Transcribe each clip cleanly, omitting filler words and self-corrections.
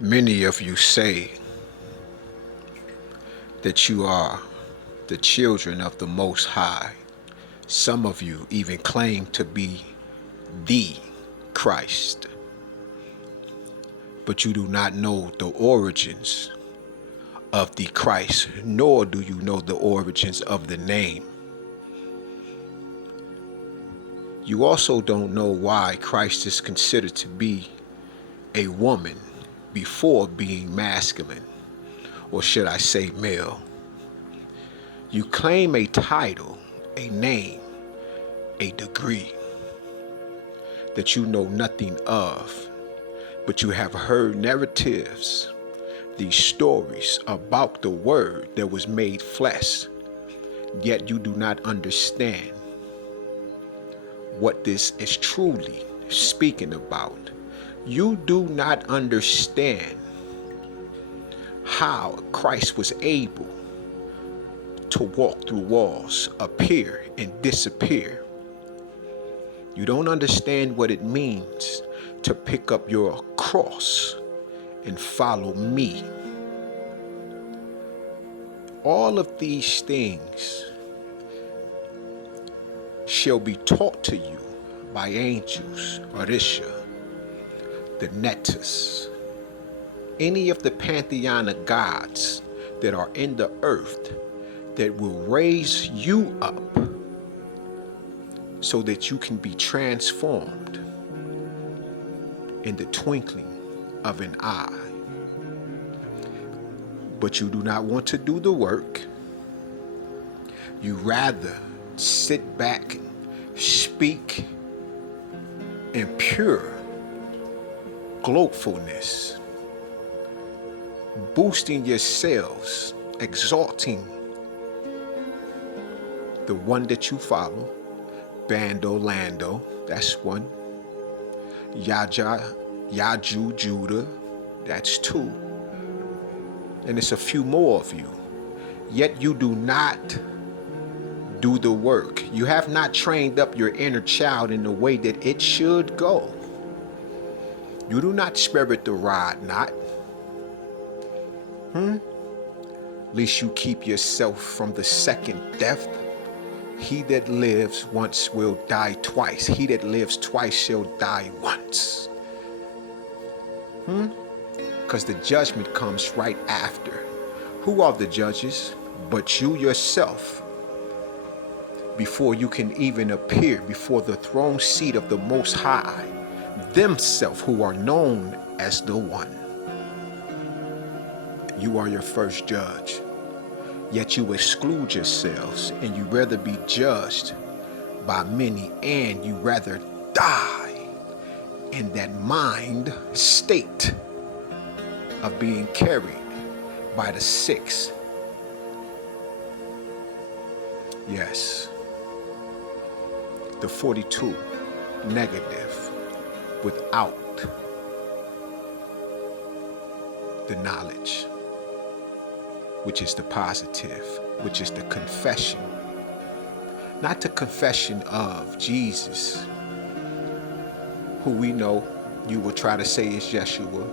Many of you say that you are the children of the Most High. Some of you even claim to be the Christ, but you do not know the origins of the Christ, nor do you know the origins of the name. You also don't know why Christ is considered to be a woman before being masculine, or should I say male. You claim a title, a name, a degree that you know nothing of, but you have heard narratives, these stories about the Word that was made flesh, yet you do not understand what this is truly speaking about. You do not understand how Christ was able to walk through walls, appear and disappear. You don't understand what it means to pick up your cross and follow me. All of these things shall be taught to you by angels, Orisha, the Netus, any of the pantheon of gods that are in the earth that will raise you up so that you can be transformed in the twinkling of an eye. But you do not want to do the work. You rather sit back and speak in pure glowfulness, boosting yourselves, exalting the one that you follow, Bando Lando, that's one. Yaju Judah, that's two. And it's a few more of you. Yet you do not do the work. You have not trained up your inner child in the way that it should go. You do not spirit the rod not. Lest you keep yourself from the second death. He that lives once will die twice. He that lives twice shall die once. Because the judgment comes right after. Who are the judges? But you yourself. Before you can even appear before the throne seat of the Most High, themselves who are known as the One. You are your first judge. Yet you exclude yourselves, and you rather be judged by many, and you rather die in that mind state of being carried by the six. Yes, the 42 negative without the knowledge, which is the positive, which is the confession. Not the confession of Jesus, who we know you will try to say is Yeshua,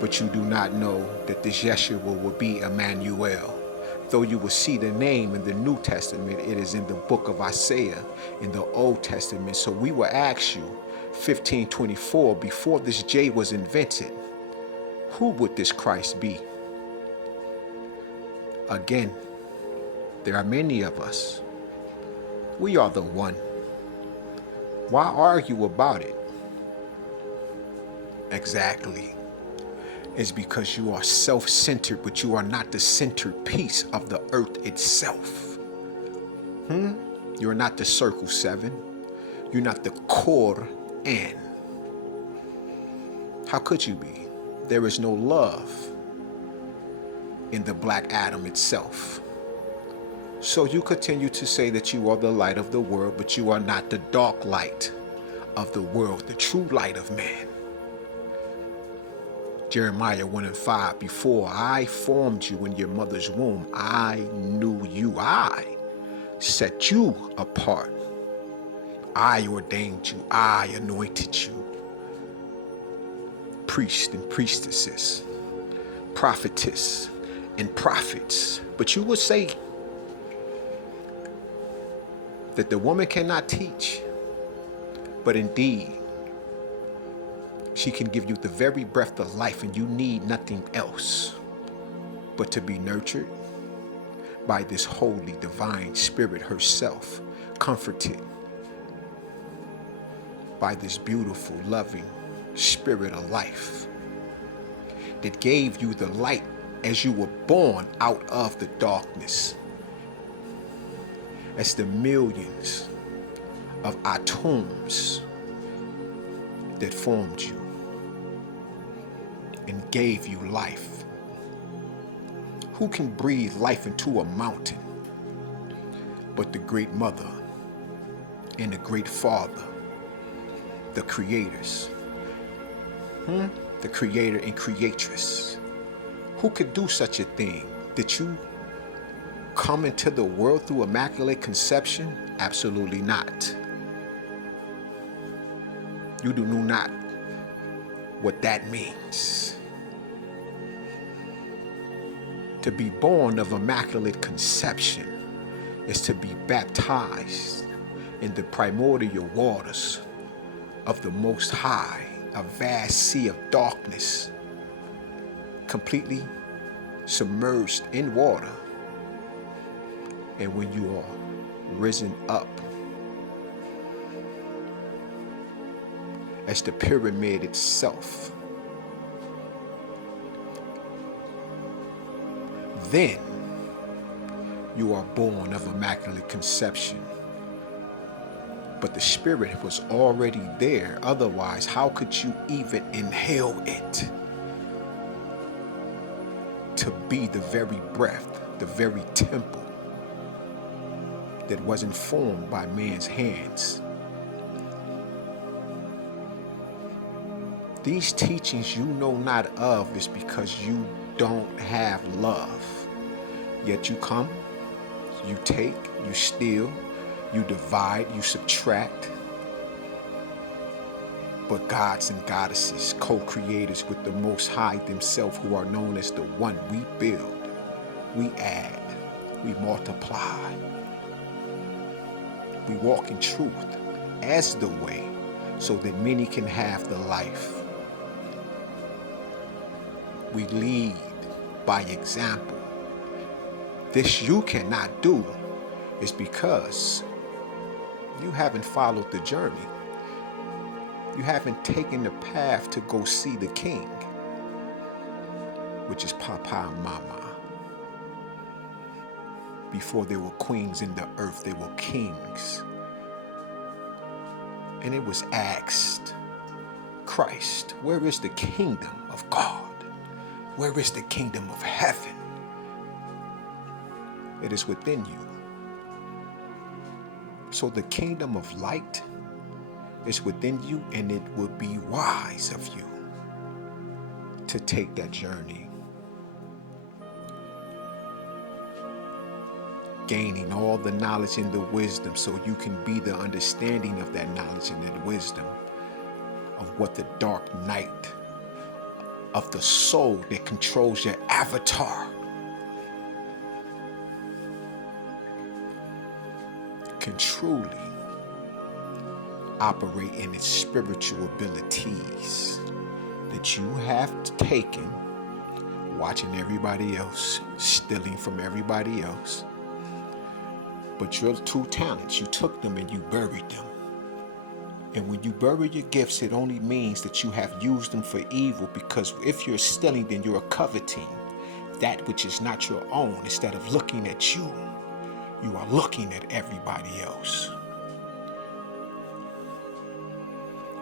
but you do not know that this Yeshua will be Emmanuel. Though you will see the name in the New Testament, it is in the book of Isaiah in the Old Testament. So we will ask you, 1524, before this J was invented, who would this Christ be? Again, there are many of us. We are the one. Why argue about it? Exactly. It's because you are self-centered, but you are not the centerpiece of the earth itself. You're not the circle 7. You're not the core N. How could you be? There is no love in the black atom itself. So you continue to say that you are the light of the world, but you are not the dark light of the world, the true light of man. Jeremiah 1:5, before I formed you in your mother's womb, I knew you. I set you apart. I ordained you. I anointed you. priests and priestesses, prophetess and prophets. But you would say that the woman cannot teach, but indeed, she can give you the very breath of life, and you need nothing else but to be nurtured by this holy divine spirit herself, comforted by this beautiful, loving spirit of life that gave you the light as you were born out of the darkness, as the millions of atoms that formed you and gave you life. Who can breathe life into a mountain but the great mother and the great father, the creators, the creator and creatress? Who could do such a thing? Did you come into the world through immaculate conception? Absolutely not. You do not what that means. To be born of immaculate conception is to be baptized in the primordial waters of the Most High, a vast sea of darkness, completely submerged in water. And when you are risen up as the pyramid itself, then you are born of immaculate conception. But the spirit was already there. Otherwise, how could you even inhale it? To be the very breath, the very temple that wasn't formed by man's hands. These teachings you know not of is because you don't have love. Yet you come, you take, you steal, you divide, you subtract. But gods and goddesses, co-creators with the Most High themselves, who are known as the One, we build, we add, we multiply. We walk in truth as the way so that many can have the life. We lead by example. This you cannot do is because you haven't followed the journey. You haven't taken the path to go see the king, which is Papa and Mama. Before there were queens in the earth, there were kings. And it was asked, Christ, where is the kingdom of God? Where is the kingdom of heaven? It is within you. So the kingdom of light is within you, and it would be wise of you to take that journey, gaining all the knowledge and the wisdom so you can be the understanding of that knowledge and that wisdom of what the dark night of the soul that controls your avatar can truly operate in its spiritual abilities that you have taken, watching everybody else, stealing from everybody else. But your two talents, you took them and you buried them. And when you bury your gifts, it only means that you have used them for evil, because if you're stealing, then you're coveting that which is not your own. Instead of looking at you, you are looking at everybody else.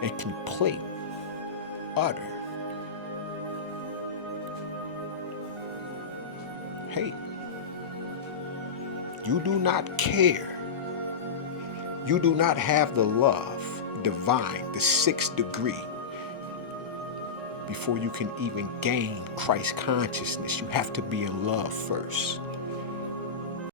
And complete, utter hate. You do not care. You do not have the love divine, the 6th degree. Before you can even gain Christ consciousness, you have to be in love first.